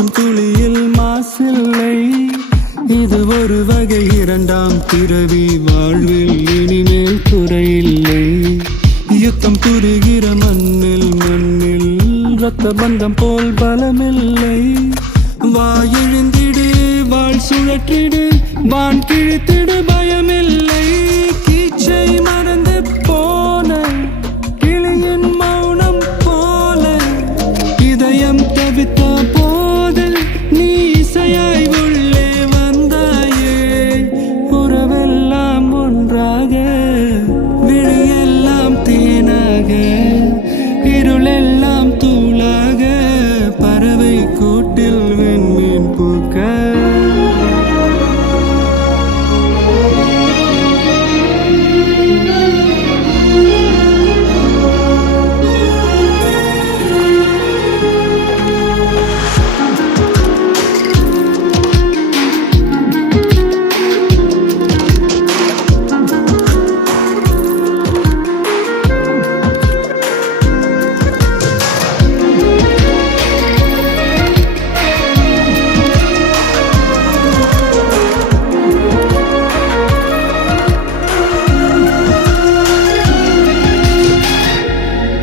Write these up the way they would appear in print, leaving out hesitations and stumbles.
விழும் துளியில் மாசில்லை. இது ஒரு வகை இரண்டாம் பிறவி, வாழ்வில் இனிமேல் குறையில்லை. யுத்தம் புரிகிற மண்ணில் ரத்த பந்தம் போல் பலமில்லை. வா எழுந்திடு, வாழ் சுழற்றிடு, வான் கிழித்திடு, பயமில்லை. கீச்சை மறந்து போன கிளியின் மௌனம் போல இதயம் தவித்த போது நீ இசையாய் உள்ளே வந்தாயே. உறவெல்லாம் ஒன்றாக, விழியெல்லாம் தேனாக, இருளெல்லாம் தூளாக, பறவை கூட்டில் விண்மீன் பூக்க.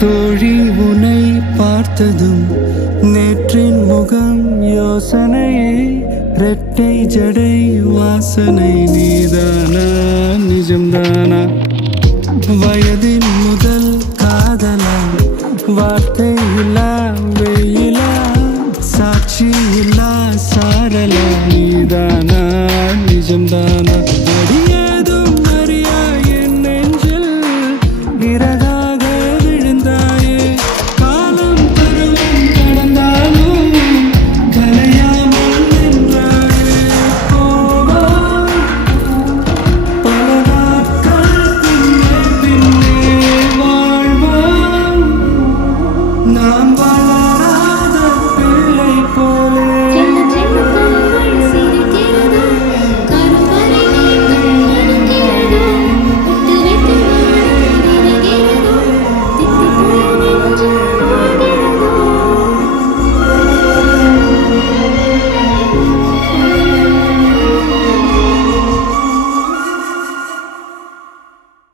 தோழி உன்னை பார்த்ததும் நேற்றின் முகம் யோசனையே. இரட்டை ஜடை வாசனை நீதானா, நிஜம்தானா? வயதின் முதல் காதலா, வார்த்தை இல்லா வெயிலா, சாட்சி இல்லா சாரலா, நீதானா, நிஜம்தானா?